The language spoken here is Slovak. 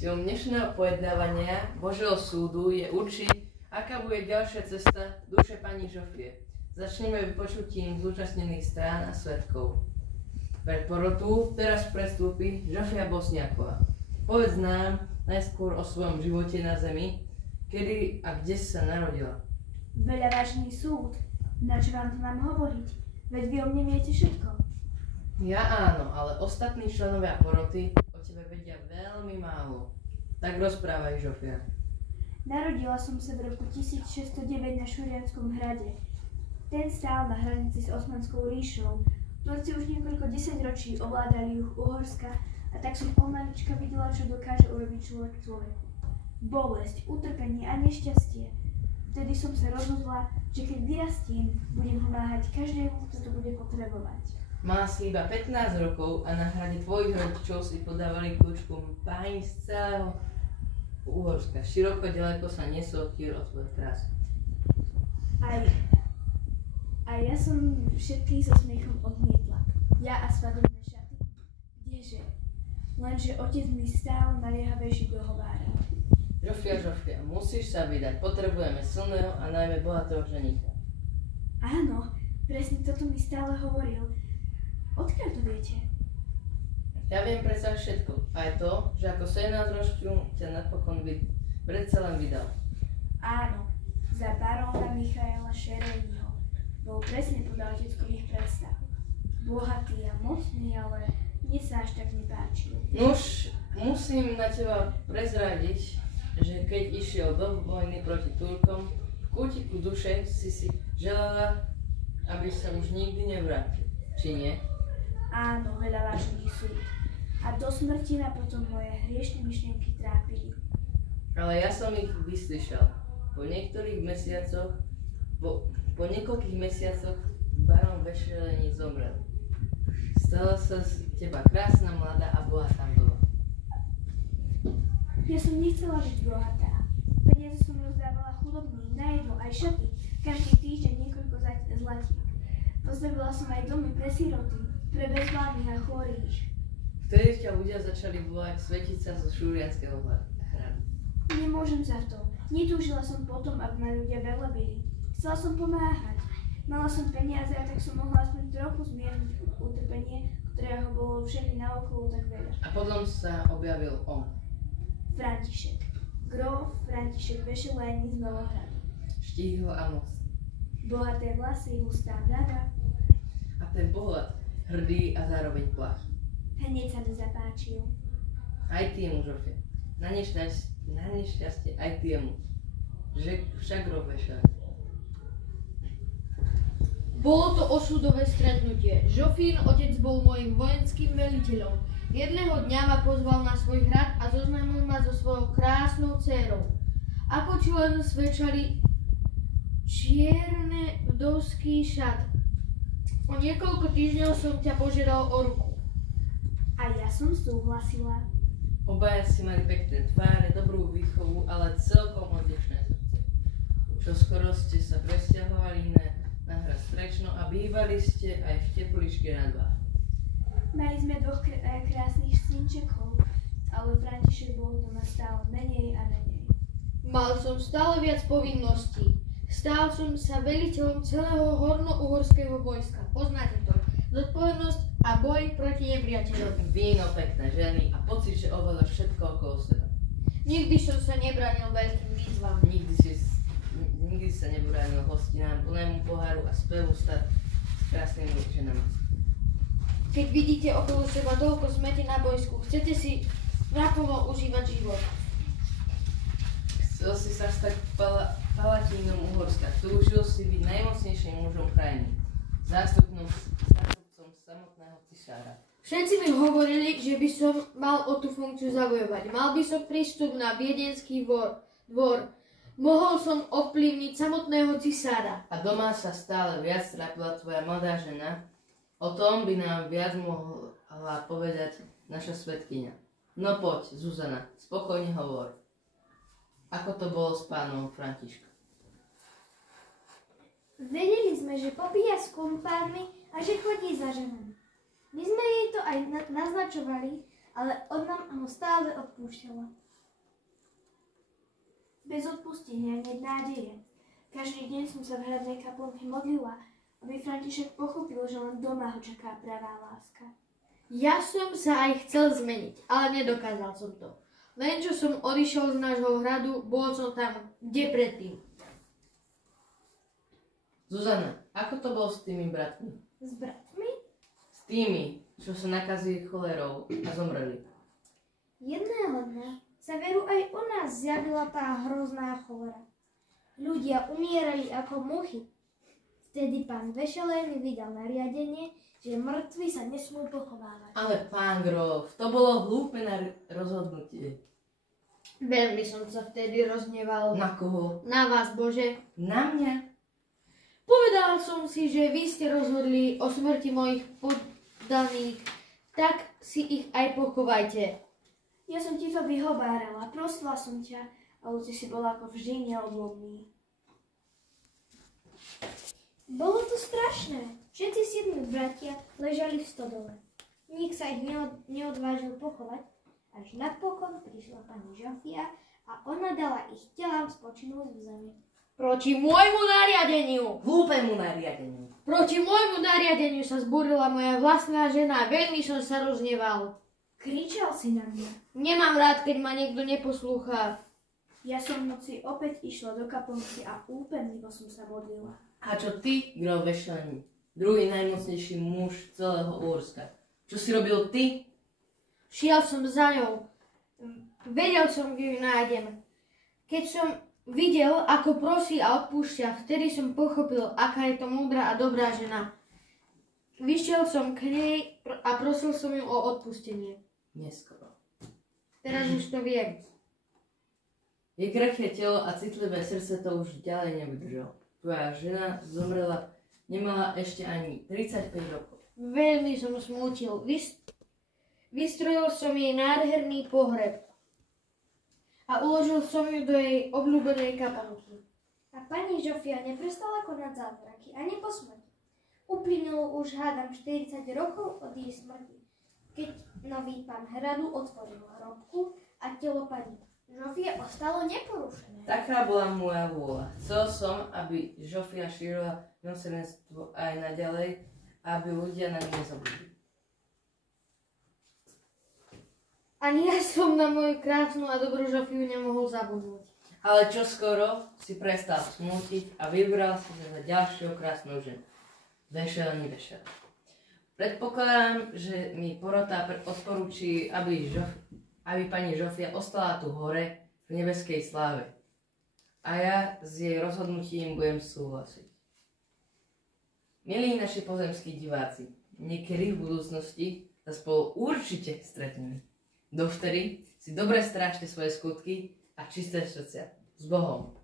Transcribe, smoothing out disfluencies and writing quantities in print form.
Cieľom dnešného pojednávania Božieho súdu je určiť, aká bude ďalšia cesta duše pani Žofie. Začneme vypočutím zúčastnených strán a svedkov. Pre porotu teraz prestúpi Žofia Bosniaková. Povedz nám najskôr o svojom živote na zemi, kedy a kde sa narodila. Veľa vážny súd, na čo vám to mám hovoriť? Veď vy o mne viete všetko. Ja áno, ale ostatní členovia poroty o tebe vedia veľmi málo. Tak rozprávaj, Žofia. Narodila som sa v roku 1609 na Šurianskom hrade. Ten stál na hranici s Osmanskou ríšou. Turci už niekoľko desaťročí ovládali juh Uhorska a tak som pomalička videla, čo dokáže urobiť človek človeku. Bolesť, utrpenie a nešťastie. Vtedy som sa rozhodla, že keď vyrastiem, budem pomáhať každému, kto to bude potrebovať. Mala si iba 15 rokov a na hrade tvojich rodičov si podávali kľúčkom páni z celého Uhorska. Široko ďaleko sa niesol chýr o tvojej krásy. A ja som všetkých so smiechom odmietla. Ja a svadobné šaty. Kdeže? Lenže otec mi stále naliehavejšie dohováral. Žofia, musíš sa vydať. Potrebujeme silného a najmä bohatého ženicha. Áno, presne toto mi stále hovoril. Odkiaľ to viete? Ja viem predsa všetko. Aj to, že ako 17-ročnú ťa napokon predsa len vydal. Áno, za baróna Michaela Šerejního. Bol presne podľa oteckových predstav. Bohatý a mocný, ale mne sa až tak nepáčil. Nuž, musím na teba prezradiť, že keď išiel do vojny proti Turkom, v kútiku duše si želala, aby sa už nikdy nevrátil. Či nie? Áno, veľa vážnych súd. A do smrti ma potom moje hriešne myšlienky trápili. Ale ja som ich vyslyšal. Po niekoľkých mesiacoch barón Vešelení zomrel. Stala sa z teba krásna, mladá a bohatá vdova. Ja som nechcela byť bohatá. Peniaze som rozdávala chudobným na jedlo aj šaty, každý týždeň niekoľko zlatík. Postavila som aj domy pre siroty, pre bezvládnych a chorých. Vtedy ťa ľudia začali volať svetica zo Šurianského hradu. Nemôžem za to. Netúžila som potom, aby ma ľudia velebili. Chcela som pomáhať. Mala som peniaze a tak som mohla aspoň trochu zmierniť utrpenie, ktorého bolo všeli naokolo tak veľa. A potom sa objavil on. František. Gróf František Vešelény z Novohradu. Štíhlo a mocný. Bohaté vlasy, hustá brada. A ten pohľad, hrdý a zároveň plach. Hneď sa mi zapáčil. Aj ty mu, Žofia. Na nešťastie aj ty mu. Však Gróf Vešelény. Bolo to osudové stretnutie. Žofín otec bol môjim vojenským veliteľom. Jedného dňa ma pozval na svoj hrad a zoznámil ma so svojou krásnou dcérou. Ako člen svedčali čierne vdovský šat. O niekoľko týždňov som ťa požiadal o ruku. A ja som súhlasila. Obaja si mali pekné tváre, dobrú výchovu, ale celkom odlišné srdce. Čoskoro ste sa presťahovali na hrad Strečno a bývali ste aj v tepličke nad Váhom. Mali sme dvoch krásnych synčekov, ale František bol doma stále menej a menej. Mal som stále viac povinností. Stal som sa veliteľom celého horno-uhorského vojska. Poznáte to. Zodpovednosť a boj proti nepriateľom. Víno, pekné ženy a pocit, že ovládaš všetko okolo seba. Nikdy som sa nebránil veľkým výzvam. Nikdy sa nebránil hostinám, plnému poháru a spevu s krásnymi ženami. Keď vidíte okolo seba toľko smeti na bojsku, chcete si naplno užívať život. Chcel si sa stať palatínom Uhorska. Túžil si byť najmocnejším mužom krajiny. Zástupcom samotného cisára. Všetci mi hovorili, že by som mal o tú funkciu zabojovať. Mal by som prístup na viedenský dvor. Mohol som ovplyvniť samotného cisára. A doma sa stále viac trápila tvoja mladá žena. O tom by nám viac mohla povedať naša svedkyňa. No poď, Zuzana, spokojne hovor. Ako to bolo s pánom Františkom? Vedeli sme, že popíja s kumpánmi a že chodí za ženami. My sme jej to aj naznačovali, ale on nám ho stále odpúšťala. Bez odpustenia hneď nádeje. Každý deň som sa v hradnej kaplnke modlila, aby František pochopil, že len doma ho čaká pravá láska. Ja som sa aj chcel zmeniť, ale nedokázal som to. Len čo som odišiel z nášho hradu, bol som tam, kde predtým. Zuzana, ako to bolo s tými bratmi? S bratmi? S tými, čo sa nakazili cholerou a zomreli. Jedného dňa sa veru aj u nás zjavila tá hrozná cholera. Ľudia umierali ako muchy. Vtedy pán Vešelený vydal nariadenie, že mŕtvi sa nesmú pochovávať. Ale pán Grof, to bolo hlúpe rozhodnutie. Veľmi som sa vtedy rozneval. Na koho? Na vás, Bože. Na mňa? Povedal som si, že vy ste rozhodli o smrti mojich poddaných, tak si ich aj pochovajte. Ja som ti to vyhovárala, prosila som ťa, ale ty si bol ako vždy neodlomný. Bolo to strašné. Všetci 7 bratia ležali v stodole. Nik sa ich neodvážil pochovať, až napokon prišla pani Žofia a ona dala ich telám spočinúť v zemi. Proti môjmu nariadeniu! Hlúpemu nariadeniu. Proti môjmu nariadeniu sa zbúrila moja vlastná žena. Veľmi som sa rozneval. Kričal si na mňa. Nemám rád, keď ma niekto neposlúcha. Ja som v noci opäť išla do kaplnky a úpenlivo som sa modlila. A čo ty, Grof Vešelený, druhý najmocnejší muž celého Uhorska? Čo si robil ty? Šiel som za ňou. Vedel som, kde ju nájdem. Keď som videl, ako prosí a odpúšťa, vtedy som pochopil, aká je to múdra a dobrá žena. Vyšiel som k nej a prosil som ju o odpustenie. Neskoro. Teraz už to viem. Je krehké telo a citlivé srdce to už ďalej nevydržalo. Tvoja žena zomrela, nemala ešte ani 35 rokov. Veľmi som smútil. Vystrojil som jej nádherný pohreb a uložil som ju do jej obľúbenej kaplnky. A pani Žofia neprestala konať zázraky ani po smrti. Uplynulo už hádam 40 rokov od jej smrti, keď nový pán hradu otvoril hrobku a telo pani Žofie ostalo neporušené. Taká bola moja vôľa. Chcel som, aby Žofia šírila milosrdenstvo aj naďalej, aby ľudia na ňu nezabudli. Ani ja som na moju krásnu a dobrú Žofiu nemohol zabudnúť. Ale čoskoro si prestal smútiť a vybral si za ďalšiu krásnu ženu. Vešelený Vešelený. Predpokladám, že mi porota odporúči, aby pani Žofia ostala tu hore v nebeskej sláve. A ja s jej rozhodnutím budem súhlasiť. Milí naši pozemskí diváci, niekedy v budúcnosti sa spolu určite stretneme. Dovtedy si dobre strážte svoje skutky a čisté srdcia. S Bohom.